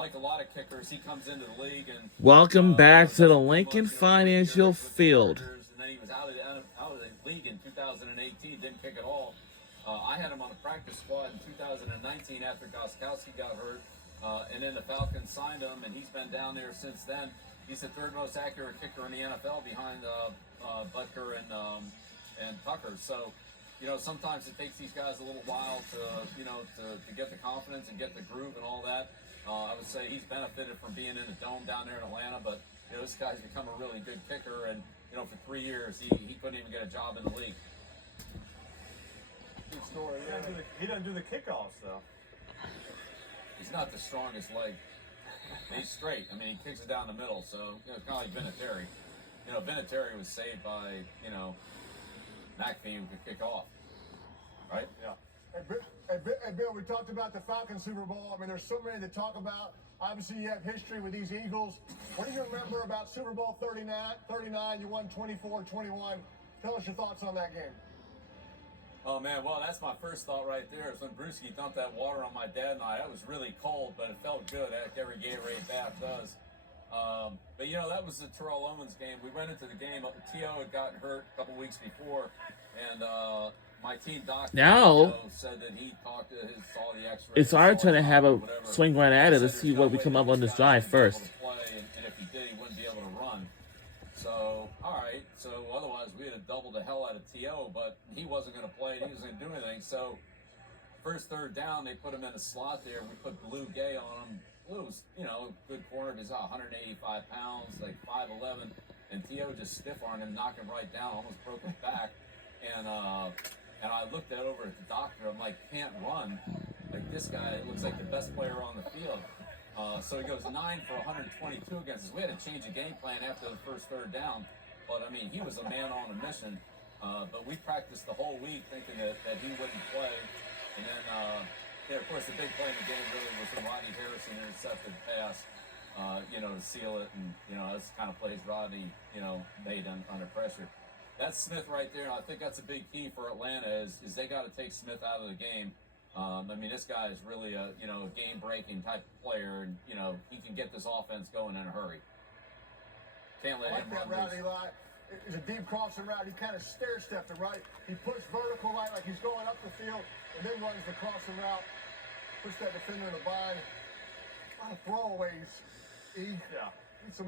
like a lot of kickers, he comes into the league and Welcome back to the doesn't do Lincoln much, 3 Financial years with the Field. Chargers, and then he was out of the league in 2018. Didn't kick at all. I had him on the practice squad in 2019 after Gostkowski got hurt, and then the Falcons signed him, and he's been down there since then. He's the third most accurate kicker in the NFL behind Butker and Tucker. So, you know, sometimes it takes these guys a little while to get the confidence and get the groove and all that. I would say he's benefited from being in the dome down there in Atlanta, but you know, this guy's become a really good kicker, and you know, for 3 years he couldn't even get a job in the league. Good story. He doesn't do the kickoffs though. He's not the strongest leg. He's straight. I mean, he kicks it down the middle, so you know, it's kind of like Vinatieri. You know, Vinatieri was saved by, you know, McAfee who could kick off, right? Yeah. Hey, Bill, we talked about the Falcons Super Bowl. I mean, there's so many to talk about. Obviously, you have history with these Eagles. What do you remember about Super Bowl 39? You won 24-21. Tell us your thoughts on that game. Oh, man, well, that's my first thought right there. Is when Brewski dumped that water on my dad and I. That was really cold, but it felt good, like every Gatorade bath does. But, you know, that was the Terrell Owens game. We went into the game. T.O. had gotten hurt a couple weeks before, and my team doctor Now, said that he talked to saw the X-ray. it's our turn to have a swing right at it. Let's see what we come up on this drive first. And if he did, he wouldn't be able to run. So, all right. So, otherwise, we would have doubled the hell out of T.O., but he wasn't going to play. He wasn't going to do anything. So, first third down, they put him in a slot there. We put Blue Gay on him. Blue was, you know, good corner. He's 185 pounds, like 5'11", and T.O. just stiff-armed him, knocked him right down, almost broke his back. And I looked over at the doctor. I'm like, can't run. Like, this guy looks like the best player on the field. So he goes 9 for 122 against us. We had to change the game plan after the first third down. But, I mean, he was a man on a mission. But we practiced the whole week thinking that he wouldn't play. And then, of course, the big play in the game really was the Rodney Harrison intercepted pass, to seal it. And, you know, that's the kind of plays Rodney, made under pressure. That's Smith right there. I think that's a big key for Atlanta is they got to take Smith out of the game. I mean, this guy is really a game-breaking type of player, and he can get this offense going in a hurry. Can't let him run route, loose. Eli. It's a deep crossing route. He kind of stair-stepped it, right? He puts vertical right, like he's going up the field, and then runs the crossing route. Puts that defender in the bind. A lot of throwaways. Yeah.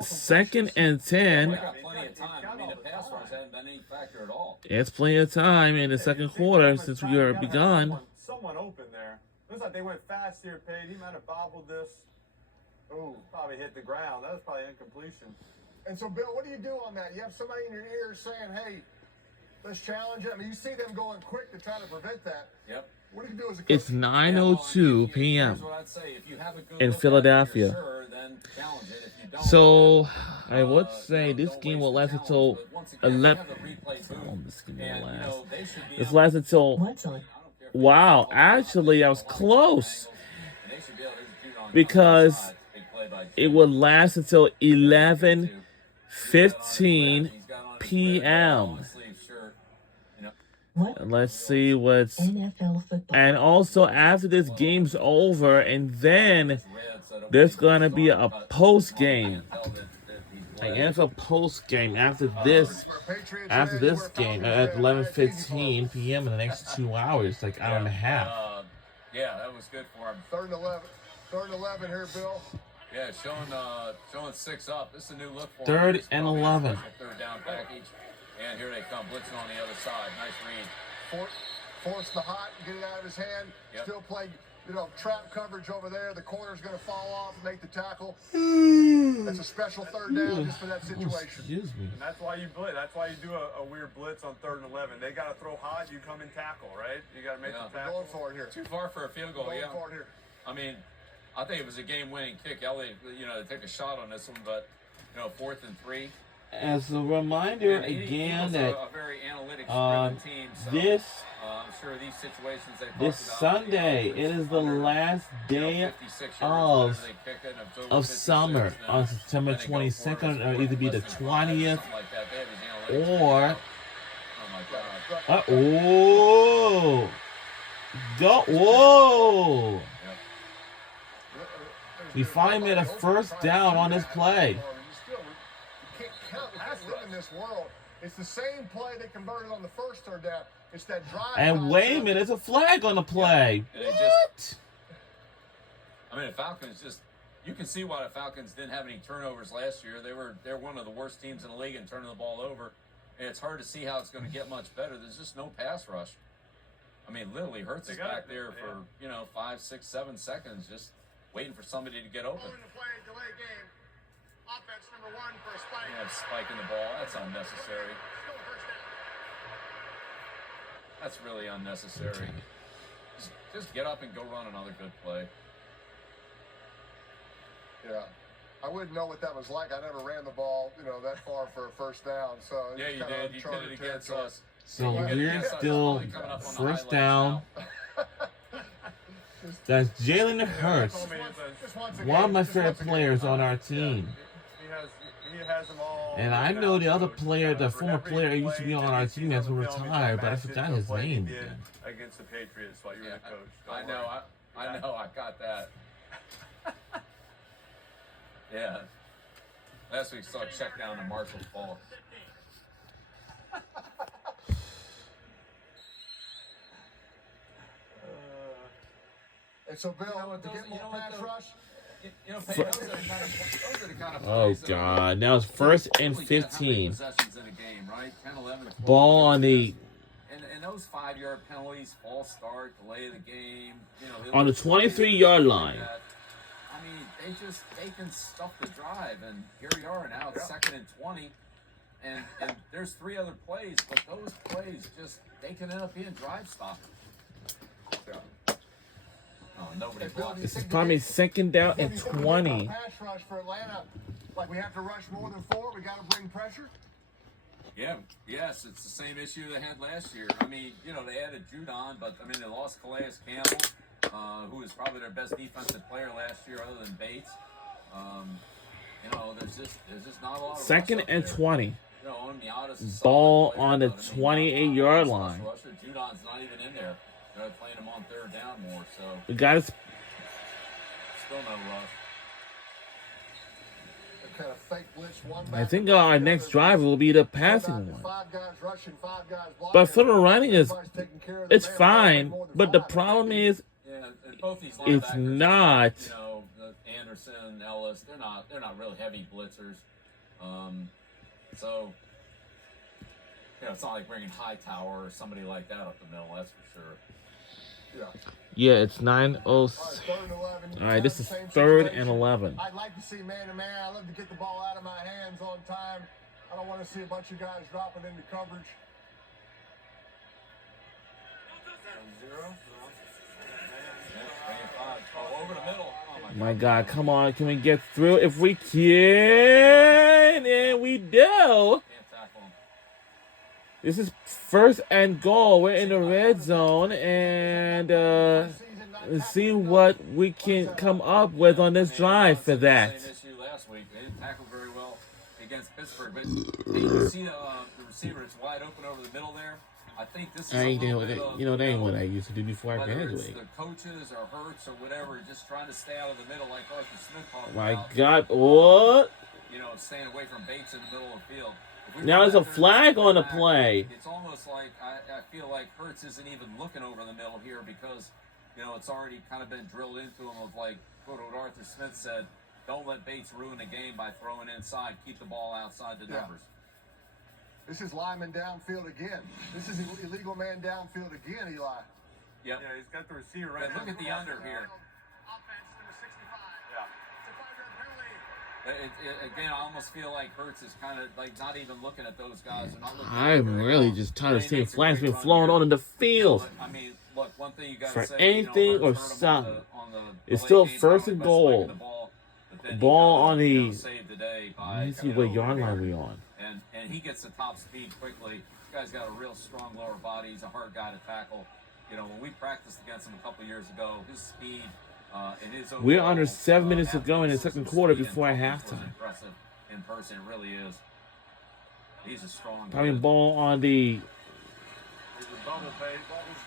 Second and 10. We got plenty of time. I mean, the pass rush hasn't been any factor at all. It's plenty of time in the second quarter since we are begun. Someone open there. Looks like they went fast here, Pate. He might have bobbled this. Oh, probably hit the ground. That was probably incompletion. And so, Bill, what do you do on that? You have somebody in your ear saying, hey, let's challenge it. I mean, you see them going quick to try to prevent that. Yep. What do you do as a coach? It's 9:02 p.m. Here's what I'd say. If you have a good in look at it, Philadelphia. you're sure, then challenge it. If you don't, So then, I would say this don't game waste will the last challenge. until But once again, we 11. have the replay booth, Oh, this game will and, last. they should be This able lasts to- until. I don't care if they Wow, call it actually, I was a lot of close. angles, and they should be able to execute on Because both sides. Big play by it Jim. would last until 11:15 He's got on his red p.m. long sleeve shirt. And let's see what's. NFL football. And also, after this game's over, and then there's gonna be a post game, an NFL post game after this game at 11:15 p.m. in the next 2 hours, like hour and a half. Yeah, that was good for him. Third and 11. Third and 11 here, Bill. Yeah, showing 6 up. This is a new look for him. Third It's and probably his 11. special third down package. And here they come, blitzing on the other side. Nice read. Force the hot, get it out of his hand. Yep. Still play, trap coverage over there. The corner's going to fall off and make the tackle. That's a special third down just for that situation. Excuse me. And that's why you blitz. That's why you do a weird blitz on 3rd and 11. They got to throw hot. You come and tackle, right? You got to make the tackle. Going for it here. Too far for a field goal, Going yeah. for it here. I mean, I think it was a game-winning kick. Elliott, to take a shot on this one, but, 4th and 3. As a reminder And he again was that a very analytics-driven team. So, this I'm sure these situations they this Sunday it is the last day of summer on September 22nd, or either be the 20th or whoa. He finally made a first down on this play. You can't count. We can't live in this world. It's the same play they converted on the first third down. It's that drive. And wait a minute, there's a flag on the play. And it What? I mean, the Falcons just, you can see why the Falcons didn't have any turnovers last year. They're one of the worst teams in the league in turning the ball over. And it's hard to see how it's going to get much better. There's just no pass rush. I mean, literally Hurts is back there for, 5, 6, 7 seconds just waiting for somebody to get open. Calling the play, delay game. Offense number 1 for a spike. You have spiking the ball. That's unnecessary. Still a first down. That's really unnecessary. Just get up and go run another good play. Yeah. I wouldn't know what that was like. I never ran the ball, that far for a first down. So it's Yeah, you kinda did. You did uncharted it against territory. us. So You did it we're against us. still It's probably coming up on the first highlights down. now. That's Jalen Hurts, Just once one of my again, favorite just once again. players on our team. He has them all. And I laid know out, the other Coach. player, the For former every player who used to be play on our that team he that's sees on the film, retired, he but I matches forgot the his play he name did again. Against the Patriots while you were Yeah, the coach. I Don't know. worry. I know. I got that. Yeah. Last week saw a check down to Marshall Faulk. And so, Bill, what, to those- get more you know what, pass though? rush, Those are the kind of Oh plays that God! Now it's first and only get how many 15. possessions in a game, right? 10, 11, 12. Ball on the And those 5-yard penalties, false start, delay of the game, On the 23-yard line. I mean, they can stuff the drive, and here we are now. It's 2nd and 20, and there's 3 other plays, but those plays they can end up being drive stoppers. Oh, nobody blocked. This is probably second down if and you think we 20. get a pass rush for Atlanta, like we have to rush more than 4, we got to bring pressure. Yeah, yes, it's the same issue they had last year. I mean, they added Judon, but I mean they lost Calais Campbell, who was probably their best defensive player last year, other than Bates. There's just not a lot of Second rush up and there. 20. Miatas is a Ball solid player, on the but, I mean, 28-yard not line. rusher. Judon's not even in there. They're playing him on 3rd down more, so We got us. still no rush. Kind of fake blitz one I back think to back our the next other. drive will be the About passing one. 5 guys rushing, 5 guys blocking. But for the running, Everybody's taking care of the it's man fine. more than But the 5. problem is, Yeah, and both these it's linebackers, not. Anderson, Ellis, they're not really heavy blitzers. So it's not like bringing Hightower or somebody like that up the middle, that's for sure. Yeah. Yeah, it's 9:06. All right, 3rd and 11. All right, this is Same 3rd situation. and 11. I'd like to see man-to-man. I love to get the ball out of my hands on time. I don't want to see a bunch of guys dropping into coverage. 0. Oh, over the middle. Oh My God, come on. Can we get through? If we can, and we do. Can't tackle him. This is 1st and goal. We're in the red zone, and let's see what we can come up with on this drive for that. Same issue last week. They didn't tackle very well against Pittsburgh, but you see the receiver, it's wide open over the middle there. I think this is I a ain't little doing bit it. of, You know, that ain't what I used to do before I whether it's graduated. the coaches or Hurts or whatever, just trying to stay out of the middle like Arthur Smith talked My about. God, what? Staying away from Bates in the middle of the field. If we Now run there's a that third flag on the back, play. It's almost like I feel like Hurts isn't even looking over the middle here because, it's already kind of been drilled into him of like what Arthur Smith said, don't let Bates ruin the game by throwing inside. Keep the ball outside the numbers. This is lineman downfield again. This is illegal man downfield again, Eli. Yep. Yeah, he's got the receiver right But look at the under here. Offense number 65. Yeah. It's a 5-yard penalty. Again, I almost feel like Hurts is kind of like not even looking at those guys. They're not looking at I'm very really well. just tired of He seeing makes a flags great being run flown here. on in the field. But, I mean, look, one thing you got For to say, anything or Hurts hurt him something. on the It's delay still game 1st penalty and by goal. spiking the ball, but then he Ball got, on the- saved the day by, Let me see what yard here. line we on. And he gets the top speed quickly. This guy's got a real strong lower body. He's a hard guy to tackle. When we practiced against him a couple years ago, his speed and his We're overall, under 7 minutes to go in the athleticism, second quarter speed, and before toughness was halftime. impressive in person. It really is. He's a strong Probably kid. ball on the There's a bubble, babe.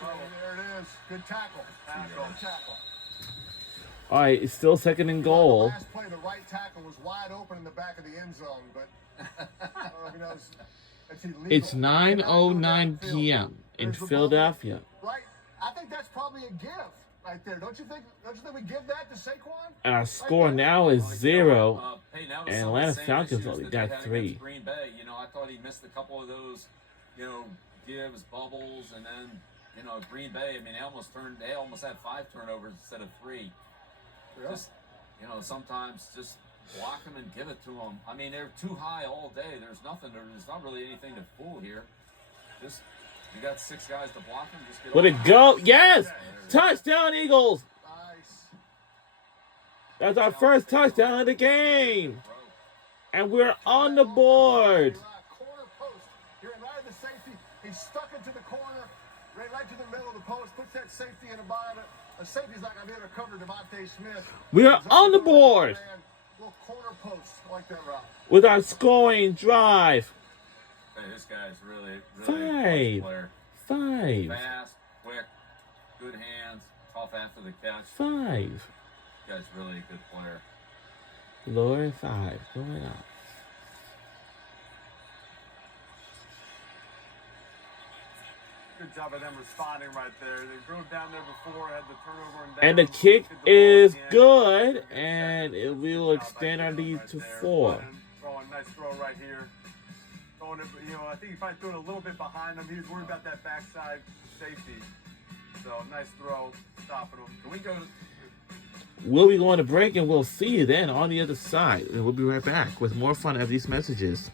Bubble. There it is. Good tackle. Good tackle. All right, it's still second and goal. Last play, the right tackle was wide open in the back of the end zone, but I don't know if he knows that's illegal. It's 9:09 p.m. in There's the ball. Philadelphia. Right, I think that's probably a gift right there. Don't you think? Don't you think we give that to Saquon? And our score there? now is 0. Hey, that was And some of the Atlanta same Falcons issues only that got they had 3. against Green Bay. You know, I thought he missed a couple of those, you know, gives, bubbles, and then, you know, Green Bay. I mean, they almost had 5 turnovers instead of 3. Yeah. Just, you know, sometimes just block them and give it to them. I mean, they're too high all day. There's nothing. There's not really anything to fool here. Just you got 6 guys to block them. Just get. Would it go? Yes! Touchdown, Eagles! Nice. That's our first touchdown of the game. And we're on the board. Corner post. You're right at the safety. He's stuck into the corner, right to the middle of the post. Puts that safety in a bind. A safety's not going to be able to cover Devontae Smith. We are on the board Little corner post. I like that route. with our scoring drive. Hey, this guy's really a 5. player. 5. Fast, quick, good hands, tough after the catch. 5. This guy's really a good player. Lower 5. Going up. Good job of them responding right there. They drove down there before, had the turnover and down. And the kick Get the ball is again. good. And we will Good job by extend our Jalen lead right to there. 4. Throwing, nice throw right here. Throwing it, you know, I think he probably threw it a little bit behind him. He was worried about that backside safety. So nice throw, stopping him. Can we go? We'll be going to break and we'll see you then on the other side. And we'll be right back with more fun of these messages.